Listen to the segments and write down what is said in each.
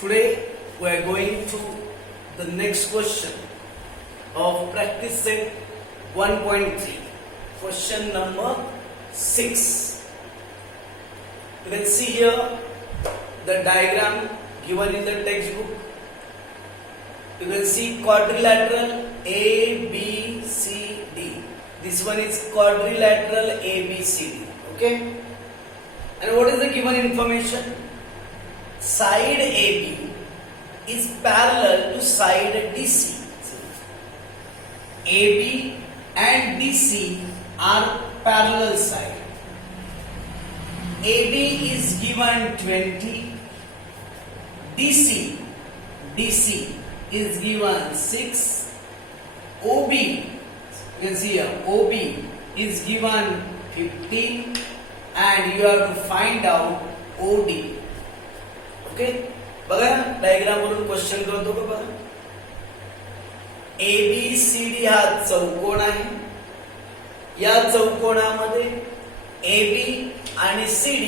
Today we are going to the next question of practice set 1.3. Question number 6. You can see here the diagram given in the textbook. You can see quadrilateral A, B, C, D. This one is quadrilateral A, B, C, D. Okay? And what is the given information? Side AB is parallel to side DC. AB and DC are parallel side. AB is given 20. DC is given 6. OB, you can see here, OB is given 15, and you have to find out OD. Okay, बघा diagram वरून question करतो का बघा. ABCD हा चौकोन आहे. या चौकोनामध्ये AB आणि CD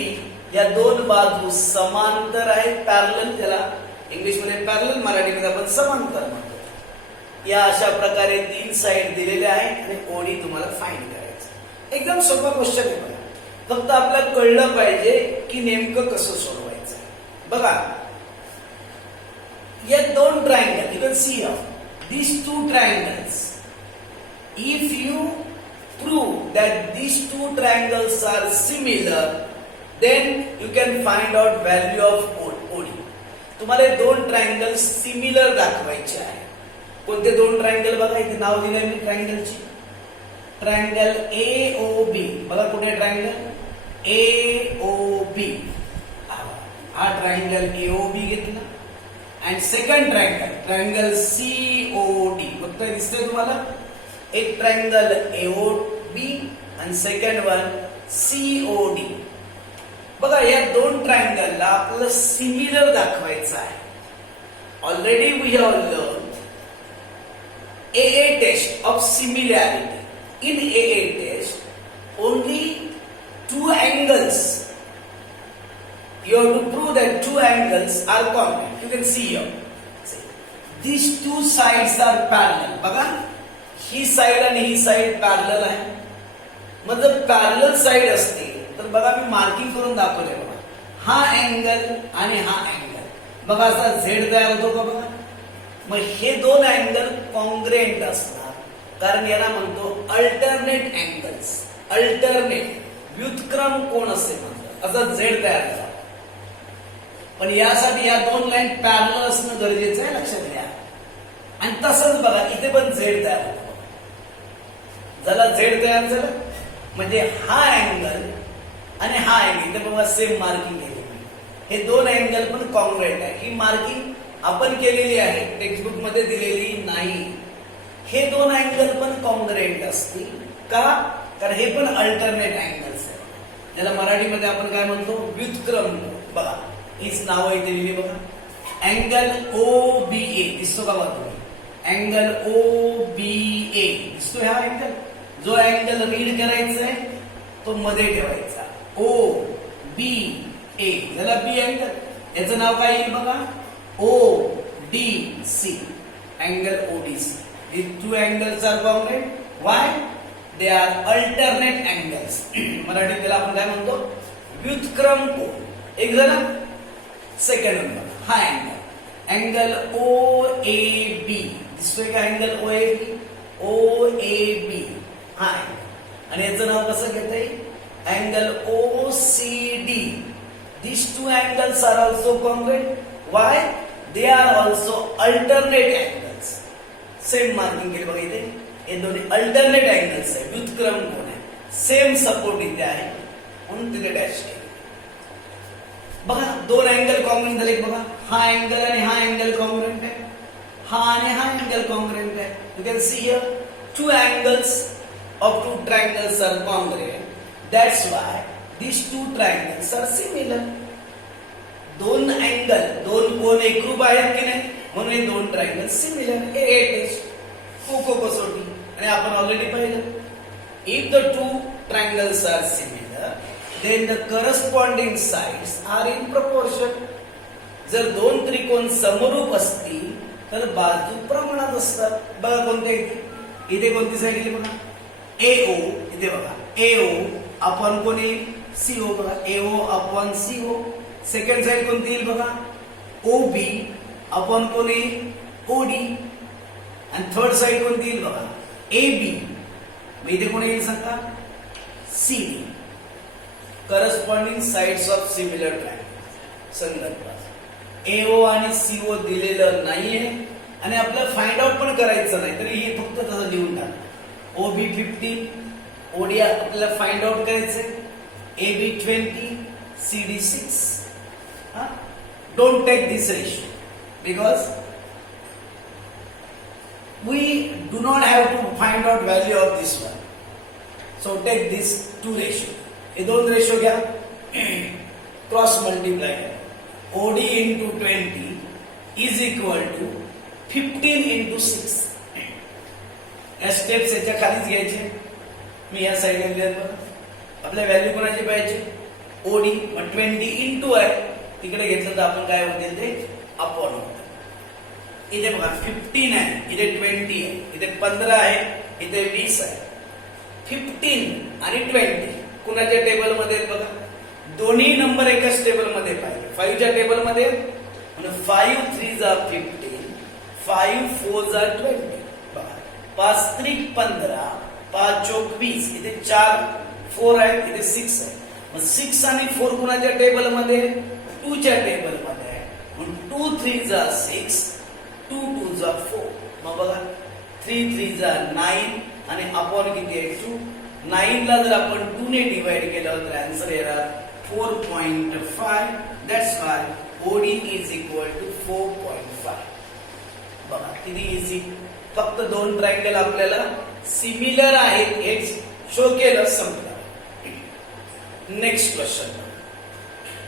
या दोन बाजू समांतर आहेत, पॅरलल. त्याला इंग्लिश मध्ये पॅरलल, मराठीमध्ये आपण समांतर म्हणतो. या अशा प्रकारे तीन साइड दिलेल्या आहेत आणि ओडी तुम्हाला फाइंड करायचं. एकदम सोपा क्वेश्चन आहे बघा. फक्त आपल्याला कळलं पाहिजे की नेमकं कसं सोडवायचं. बघा, या दोन triangle, you can see here these two triangles. If you prove that these two triangles are similar, then you can find out value of OD. तुम्हाला दोन ट्रायंगल सिमिलर दाखवायचे आहे. कोणते दोन ट्रायंगल बघा, इथे नाव दिलंय मी ट्रायंगलची. Triangle AOB. बघा कुठे ट्रायंगल AOB. हा ट्रायंगल AOB घेतला. आणि सेकंड ट्रायंगल COD. फक्त दिसतंय तुम्हाला, एक ट्रायंगल AOB आणि सेकंड वन COD. बघा, या दोन ट्रायंगलला आपल्याला सिमिलर दाखवायचं आहे. Already we have learn AA test of similarity. In AA test only two angles. You have to prove that two angles are congruent. You can see here. These two sides are parallel. बघा, ही side आणि ही side parallel आहे. मग जर parallel side असते तर बघा, मी marking करून दाखवले बघा. हा अँगल आणि हा अँगल, बघा असा झेड तयार होतो का बघा. मग हे दोन अँगल कॉन्ग्रुएंट असणार, कारण याला म्हणतो अल्टरनेट अँगल्स. अल्टरनेट व्युत्क्रम कोण असे म्हणतात, असा झेड तयार झाला. पण यासाठी या दोन लाईन पॅरलल असणं गरजेचं आहे, लक्षात घ्या. आणि तसंच बघा, इथे पण झेड तयार होतो. झाला झेड तयार झालं म्हणजे हा अँगल आणि हा अँगल, इथे बघा सेम मार्किंग केली. हे दोन अँगल पण कॉन्ग्रुएंट आहे. ही मार्किंग आपण केलेली आहे, टेक्स्टबुक मध्ये दिलेली नाही. हे दोन अँगल पण कॉन्ग्रुएंट असतील का, कारण हे पण अल्टरनेट अँगल्स आहे. त्याला मराठीमध्ये आपण काय म्हणतो, व्युत्क्रम. बघा, हीच नावं इथे लिहिली बघा. अँगल OBA दिसतो का बघा तुम्ही, अँगल OBA दिसतो. हा अँगल, जो अँगल रीड करायचा आहे तो मध्ये ठेवायचा. OBA झाला बी अँगल. याचं नाव काय येईल बघा, ODC. Angle ODC. These two angles are congruent. Why? They are alternate angles. मराठीत त्याला आपण काय म्हणतो, व्युत्क्रम कोन. एक झाला. सेकंड नंबर हा अँगल OAB दिसतोय का, अँगल OAB हा अँगल. आणि याचं नाव कसं घेतंय, angle OCD. These two angles are also congruent. Why? They are also alternate angles. Same marking केली बघा इथे. हे दोन्ही अल्टरनेट अँगल्स आहे, व्युत्क्रम कोन आहे. सेम सपोर्ट इथे आहे म्हणून तिथे डॅश केली. बघा, दोन अँगल कॉन्ग्रुएंट झाले बघा. हा अँगल आणि हा अँगल कॉन्ग्रुएंट आहे. हा आणि हा अँगल कॉन्ग्रुएंट आहे. You can see here two angles of two triangles are congruent. That's why these two triangles are similar. दोन अँगल, दोन कोन एकरूप आहेत की नाही, म्हणून हे दोन ट्रायंगल सिमिलर. AA टेस्ट, कोको कसोटी. आणि आपण ऑलरेडी पाहिलं, if the two triangles are similar, then the corresponding sides are in proportion. जर दोन त्रिकोण समरूप असतील तर बाजू प्रमाणात असतात. बघा कोणते इथे कोणती साईड येईल बघा, AO इथे बघा, AO अपॉन कोण येईल, CO बघा, AO upon CO. Second side कोणती येईल बघा, OB अपॉन कोण येईल, OD. आणि थर्ड साईड कोणती येईल बघा, AB. मग इथे कोण येईल सांगा, CD. Corresponding sides of similar triangle. संदर्भात AO आणि CO दिलेलं नाहीये आणि आपल्याला फाइंड आउट पण करायचं नाही, तरी हे फक्त तसं लिहून टाका. OB 15, OD आपल्याला फाइंड आउट करायचंय, AB 20, CD 6. Don't take this ratio because we do not have to find out value of this one. So take these two ratio. ये दोन रेशो घ्या, क्रॉस मल्टीप्लाय करा. OD into 20 is equal to 15 into 6. या steps याच्या खालीच घ्यायचे. मी या साईडला लिहिलं बघा. आपल्या व्हॅल्यू कोणाची पाहिजे, OD. मग 20 इंटू आहे, तिकडे घेतलं तर आपण काय होते ते अपॉन होतं. इथे बघा 15 आहे, इथे 20 आहे, इथे 15 आहे, इथे 20 आहे. 15 आणि 20 कुणाच्या टेबल मध्ये आहेत बघा, दोन्ही नंबर एकाच टेबल मध्ये पाहिजे. 5 च्या टेबल मध्ये, म्हणजे 5 3 जा 15, 5 4 जा 20. बघा 5 3 15, 5 चौक 20, इथे 4 4 आहे, इथे 6 आहे. मग 6 आणि 4 कुणाच्या टेबल मध्ये, 2 च्या टेबल मध्ये आहे. मग 2 3 जा 6, 2 2 जा 4. मग बघा 3 3 जा 9 आणि अपॉन किती आहे 2. 9 ला जर आपण 2 ने डिवाइड केलं तर आन्सर येणार 4.5. That's why OD is equal to 4.5. बघा किती इझी. फक्त दोन ट्रायंगल आपल्याला सिमिलर आहेत हे शो केलं, संपलं. Next question.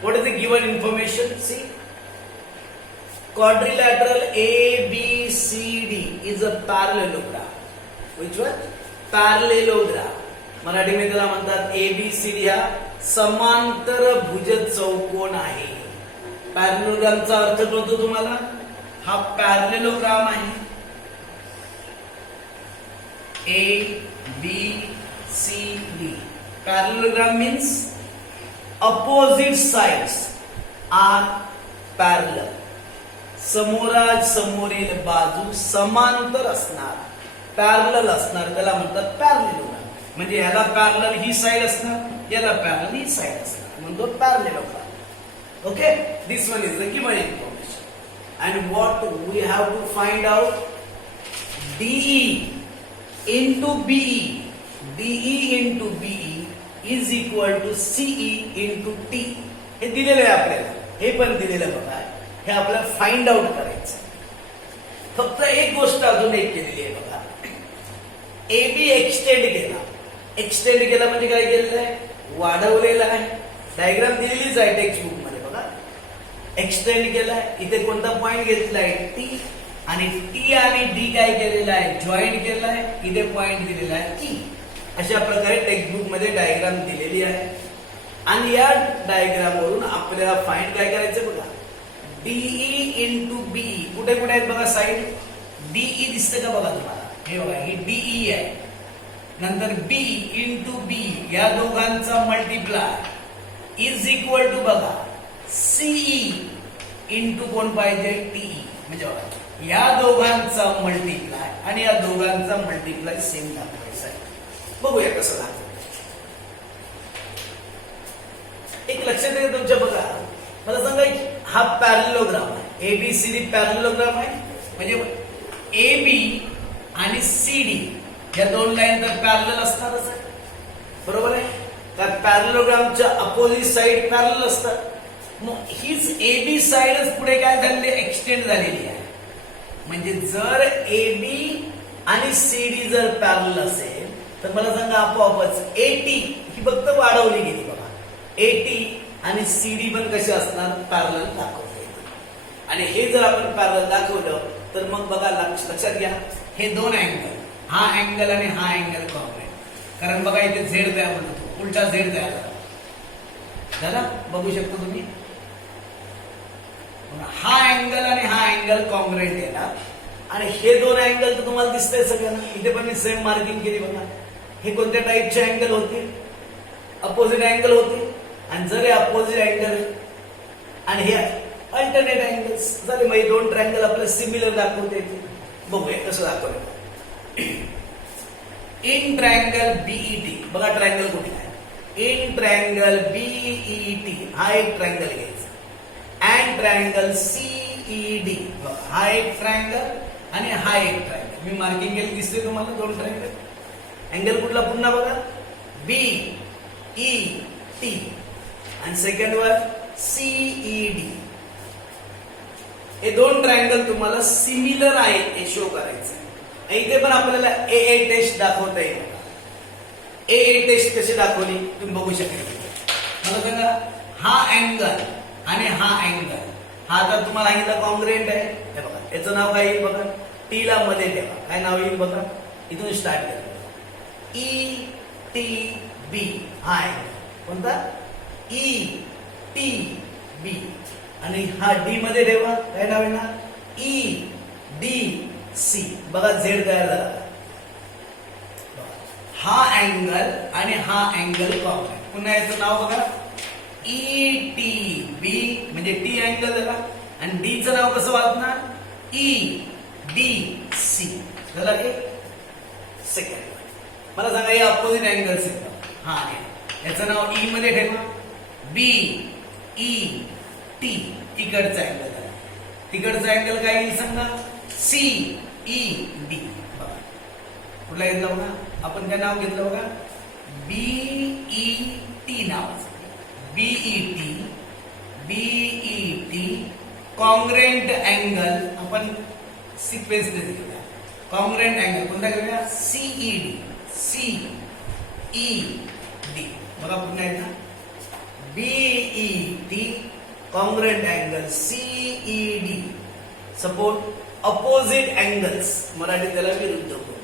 What is the given information? See, quadrilateral ABCD is a parallelogram. Which one? Parallelogram. मराठीमध्ये त्याला म्हणतात ABCD हा समांतर भुज चौकोन आहे. पॅरलेलोग्रामचा अर्थ कळतो तुम्हाला? हा पॅरलेलोग्राम आहे. ABCD. Parallelogram means opposite sides are parallel. समोरासमोरील बाजू समांतर असणार, पॅरलल असणार, त्याला म्हणतात पॅरलेलोग्राम. म्हणजे याला पॅरलल ही साइड असणार, याला पॅरलल ही साइड असणार, म्हणतो parallelogram. Okay, this one is the given information. And what we have to find out, DE into BE, DE into BE is equal to CE into T. हे दिलेलं आहे आपल्याला, हे पण दिलेलं बघा. हे आपल्याला फाइंड आउट करायचं. फक्त एक गोष्ट अजून एक केलेली आहे बघा, AB एक्सटेंड केला. एक्सटेंड केला म्हणजे काय केलेलं आहे, वाढवलेला आहे. डायग्राम दिलेलीच आहे टेक्स्ट बुक मध्ये बघा. एक्सटेंड केलाय, इथे कोणता पॉइंट घेतलाय T, आणि T आणि D काय केलेला आहे, जॉईंट केलाय. इथे पॉइंट दिलेला आहे E. अशा प्रकारे टेक्स्ट बुक मध्ये डायग्राम दिलेली आहे. आणि या डायग्राम वरून आपल्याला फाइंड काय करायचं बघा, DE into BE. कुठे कुठे आहेत बघा साइड, DE दिसतं का बघा तुम्हाला, हे बघा ही DE आहे. नंतर B into B, या दोघांचा मल्टिप्लाय इज इक्वल टू बघा CE इंटू कोण पाहिजे, TE. म्हणजे बघा या दोघांचा मल्टिप्लाय आणि या दोघांचा मल्टिप्लाय सेम दाखवायचा आहे. बघूया कसं दाखवायचं. एक लक्षात येईल तुमच्या बघा, मला सांगा हा पॅरलेलोग्राम आहे, ABCD पॅरलेलोग्राम आहे. म्हणजे AB आणि CD या दोन लाईन तर पॅरलल असणारच आहे, बरोबर आहे. तर पॅरलेलोग्रामच्या अपोजिट साइड पॅरलल असतात. मग हीच AB साइडच पुढे काय झालेली, एक्सटेंड झालेली आहे. म्हणजे जर AB आणि CD जर पॅरलल असेल तर मला सांगा आपोआपच AT ही फक्त वाढवली गेली बघा. AT आणि CD पण कसे असणार, पॅरलल दाखवते. आणि हे जर आपण पॅरलल दाखवलं तर मग बघा लक्षात घ्या, हे दोन अँगल, हा अँगल आणि हा अँगल कॉमन आहे. कारण बघा इथे झेड तयार होतो, उलटा झेड तयार झाला, बघू शकतो तुम्ही. हा अँगल आणि हा अँगल कॉन्ग्रेंट आहे ना, आणि हे दोन अँगल तर तुम्हाला दिसतंय सगळ्यांना. इथे पण मी सेम मार्किंग केली बघा. हे कोणत्या टाईपचे अँगल होते? अपोजिट अँगल होते. आणि जर हे अपोजिट अँगल आणि हे अल्टरनेट अँगल्स झाले, मग दोन ट्रायंगल आपल्याला सिमिलर दाखवता येते. बघूया कसं दाखवलं. इन ट्रायंगल बीईटी, बघा ट्रायंगल कुठे आहे? इन ट्रायंगल बीईटी हा एक ट्रायंगल घ्यायचा. अँड ट्रायंगल सीईडी, हा एक ट्रायंगल आणि हा एक ट्रायंगल. मी मार्किंग केली, दिसते तुम्हाला दोन ट्रायंगल. अँगल कुठला पुन्हा बघा? बीईटी आणि सेकंड वर सीईडी. हे दोन ट्रायंगल तुम्हाला सिमिलर आहेत हे शो करायचं. इथे पण आपल्याला ए टेस्ट दाखवता येईल. ए टेस्ट कशी दाखवली तुम्ही बघू शकता. मला सांगा, हा अँगल आणि हा अँगल हा तर तुम्हाला सांगितलं कॉन्ग्रेंट आहे. हे बघा, याचं नाव काय येईल बघा? टी ला मध्ये ठेवा. काय नाव येईल बघा? इथून स्टार्ट करा. ई टी बी हा अँगल कोणता? E T B. आणि हा डी मध्ये ठेवा. काय नाव आहे ना? E D C. बघा झेड तयार झाला. हा अँगल आणि हा अँगल कॉन्ग्रेंट. पुन्हा याचं नाव बघा, ई टी बी म्हणजे टी अँगल झाला. आणि डी चं नाव कसं वाचणार? ई डी सी झाला. एक सेकंड मला सांगा, हे अपोजिट अँगल्स आहेत. हा आहे, याचं नाव ई मध्ये ठेवा. बी ई टी तिकडचा अँगल झाला. तिकडचा अँगल काय येईल सांगा? C E D. बघा कुठला घेतला बघा? आपण काय नाव घेतलं बघा? बीई टी नाव. B E T congruent angle. आपण सिक्वेन्स घेतला. कॉन्ग्रेंट अँगल कोणता घेऊया? सीईडी. C E D. बघा पुन्हा एकदा, B E T congruent angle C E D. Support opposite angles, Marathi त्याला विरुद्ध कोन.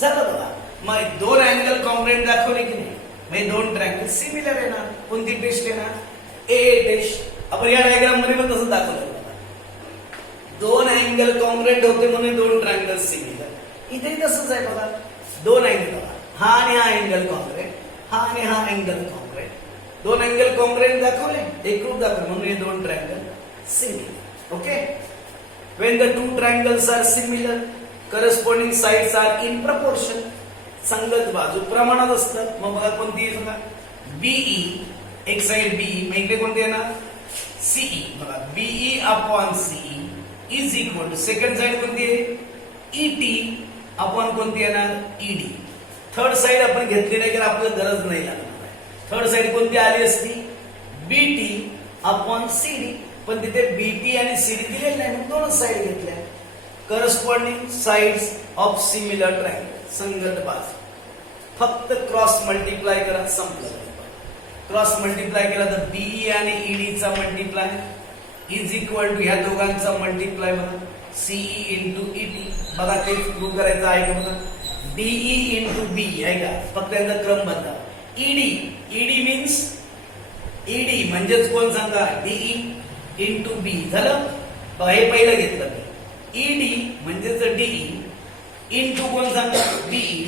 झालं बघा. मग दोन अँगल कॉन्ग्रेंट दाखवले की नाही? मग दोन ट्रायंगल सिमिलर आहे ना. कोणती टेस्ट आहे ना? ए टेस्ट. आपण या डायग्राम मध्ये पण तसं दाखवलं. दोन अँगल कॉन्ग्रेंट होते म्हणून दोन ट्रायंगल सिमिलर. इथे तसंच आहे बघा. दोन अँगल बघा, हा आणि हा अँगल कॉन्ग्रेंट, हा आणि हा अँगल कॉन्ग्रेंट. दोन अँगल कॉन्ग्रेंट दाखवले, एकरूप दाखवले म्हणून हे दोन triangle similar. Okay. When the two triangles are similar, corresponding sides are in proportion. संगत बाजू प्रमाणात असतात. मग बघा कोणती आहे बघा? बीई, एक साइड बीई, मग इकडे कोणती आहे ना? सीई. बघा BE upon CE is equal to second side कोणती आहे? ईटी अपॉन कोणती आहे ना? ईडी. थर्ड साइड आपण घेतली नाही कारण आपल्याला गरज नाही लागणार. थर्ड साइड कोणती आली असती? BT upon CD. पण तिथे बीटी आणि सीडी दिलेली नाही, दोनच साइड घेतल्या. Corresponding sides of similar triangle, संगत बाजू. फक्त क्रॉस मल्टिप्लाय करा, संपलं. क्रॉस मल्टिप्लाय केला तर बीई आणि ईडी चा मल्टिप्लाय इज इक्वल टू ह्या दोघांचा मल्टिप्लाय बघा, सीई इंटू ईटी. बघा तेच प्रूव्ह करायचं आहे का बघा? डीई इंटू बी आहे का? फक्त यांचा क्रम बदला. ईडी मीन्स ईडी म्हणजेच कोण सांगा? DE into B. झालं. हे पहिलं घेतलं मी. ईडी म्हणजेच डीई इंटू कोण सांगा? BE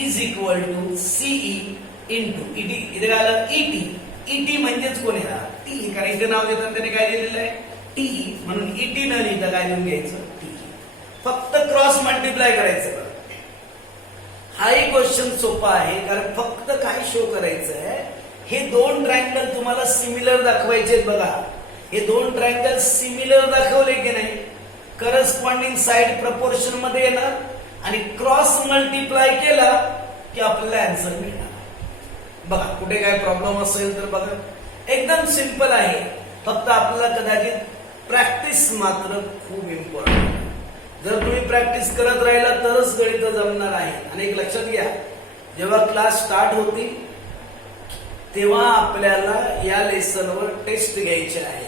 is equal to CE into ED. इथे आलं ईटी. ईटी म्हणजेच कोण आहे? टी. कारण इथे नाव देताना त्याने काय दिलेलं आहे? टी. म्हणून ईटी न लिहिता काय लिहून घ्यायचं? टी. फक्त क्रॉस मल्टिप्लाय करायचं. हाही क्वेश्चन सोपा आहे कारण फक्त काय शो करायचं आहे? हे दोन ट्रायंगल तुम्हाला सिमिलर दाखवायचे बघा. हे दोन ट्रायंगल सिमिलर दाखवले की नाही? करस्पॉन्डिंग साइड प्रपोर्शन मध्ये येणार आणि क्रॉस मल्टिप्लाय केला की आपल्याला आन्सर मिळणार. बघा कुठे काय प्रॉब्लेम असेल तर बघा, एकदम सिंपल आहे. फक्त आपल्याला कदाचित प्रॅक्टिस मात्र खूप इम्पॉर्टंट. जर तुम्ही प्रॅक्टिस करत राहिला तरच गणित जमणार आहे. आणि एक लक्षात घ्या, जेव्हा क्लास स्टार्ट होतील तेव्हा आपल्याला या लेसनवर टेस्ट घ्यायची आहे.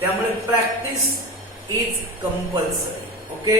त्यामुळे प्रॅक्टिस इज कंपल्सरी. ओके.